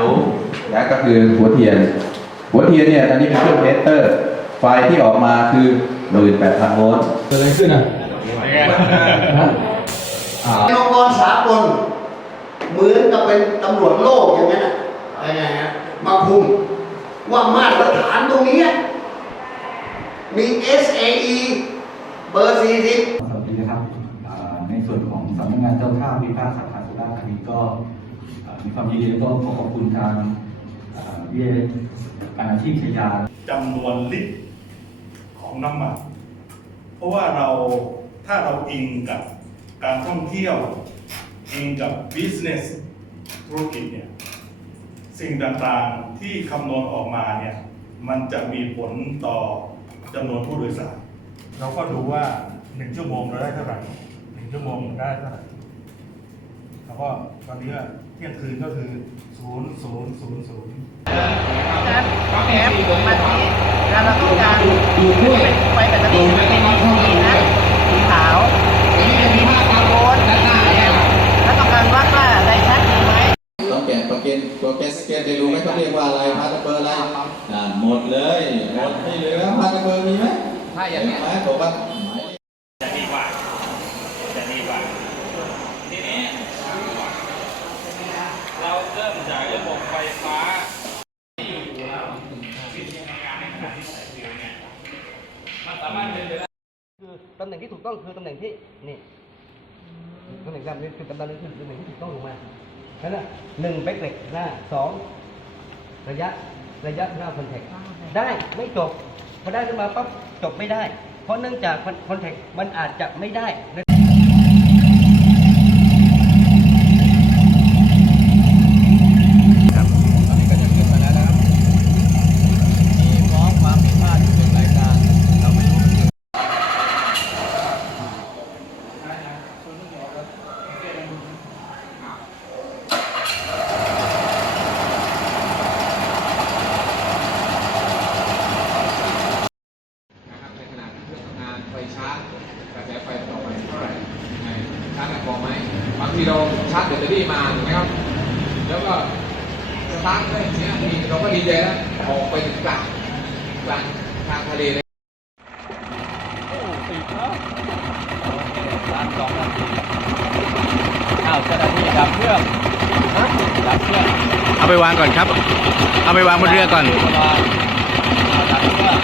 รู้นะก็คือหัวเทียน หัวเทียนเนี่ยอันนี้เป็นเครื่องเทสเตอร์ ไฟที่ออกมาคือ18,000โวลต์เกิดอะไรขึ้นอะฮะองค์กรสากลเหมือนกับเป็นตำรวจโลกอย่างนั้นน่ะอะไรฮะมาคุมว่ามาตรฐานตรงเนี้ยมี SAE เบอร์40สวัสดีนะครับอ่าในส่วนของสำนักงานเจ้าท่าพิพากษาสาขาสุราษฎร์ธานีก็อ่า มีความยินดีและก็ขอขอบคุณทางอ่าวิทยาการอาชีพชยาจำนวนลิตรของน้ำมัน เพราะว่าเราถ้าเราอิงกับการท่องเที่ยวอิงกับ business ธุรกิจเนี่ยสิ่งต่างๆที่คำนวณออกมาเนี่ยมันจะมีผลต่อจำนวนผู้โดยสาร เราก็ดูว่าหนึ่งชั่วโมงเราได้เท่าไหร่หนึ่งชั่วโมงได้เท่าไหร่ แล้วก็ตอนนี้ก็เที่ยงคืนก็คือศูนย์ศูนย์ศูนย์ศูนย์การแอปมาที่แล้วเราต้องการเป็นไฟแบตเตอรี่เป็นสีนะสีขาวสีโค้ดแล้วต้องการวัดว่าไดชัดดีไหมต้องแกะตัวเกณฑ์ตัวแกนสแกนได้รู้ไหมเขาเรียกว่าอะไรพาร์ทเบอร์อะไรหมดเลยหมดไม่เหลือพาร์ทเบอร์มีไหมถ้าอย่างนี้ไหมว่าหมายเลข จะดีกว่า จะดีกว่า ทีนี้ เราเริ่มจากระบบไฟฟ้าที่อยู่แล้วสิ่งที่ทำงานในขณะที่ใส่ฟิวเนี่ยมันสามารถเป็นไปได้คือตำแหน่งที่ถูกต้องคือตำแหน่งที่นี่ตำแหน่งดำนี่คือตำแหน่งคือตำแหน่งที่ถูกต้องลงมาแค่นั้นหนึ่งเบรกเหล็กหน้าสองระยะระยะหน้าคอนแทคได้ไม่จบพอได้ขึ้นมาปั๊บจบไม่ได้ เพราะเนื่องจากคอนแทคมันอาจจะไม่ได้ ตอนนี้ก็จะขึ้นมาแล้วนะครับ มีฟ้องความผิดพลาดอยู่เป็นรายการ เราไม่รู้จริง นะครับในขณะที่เครื่องทำงานไฟชาร์จ กระแสไฟต่อไปเท่าไหร่ยังไงชาร์จแรงพอไหมบางทีเราชาร์จแบตเตอรี่มาถูกไหมครับ แล้วก็สตาร์ทได้เสียทีเราก็ดีใจแล้วออกไปถึงกลางกลางทางทะเลเลยการสองนาทีอ้าวเจ้าหน้าที่ดับเครื่องดับเครื่องเอาไปวางก่อนครับ เอาไปวางบนเรือก่อนดับเครื่อง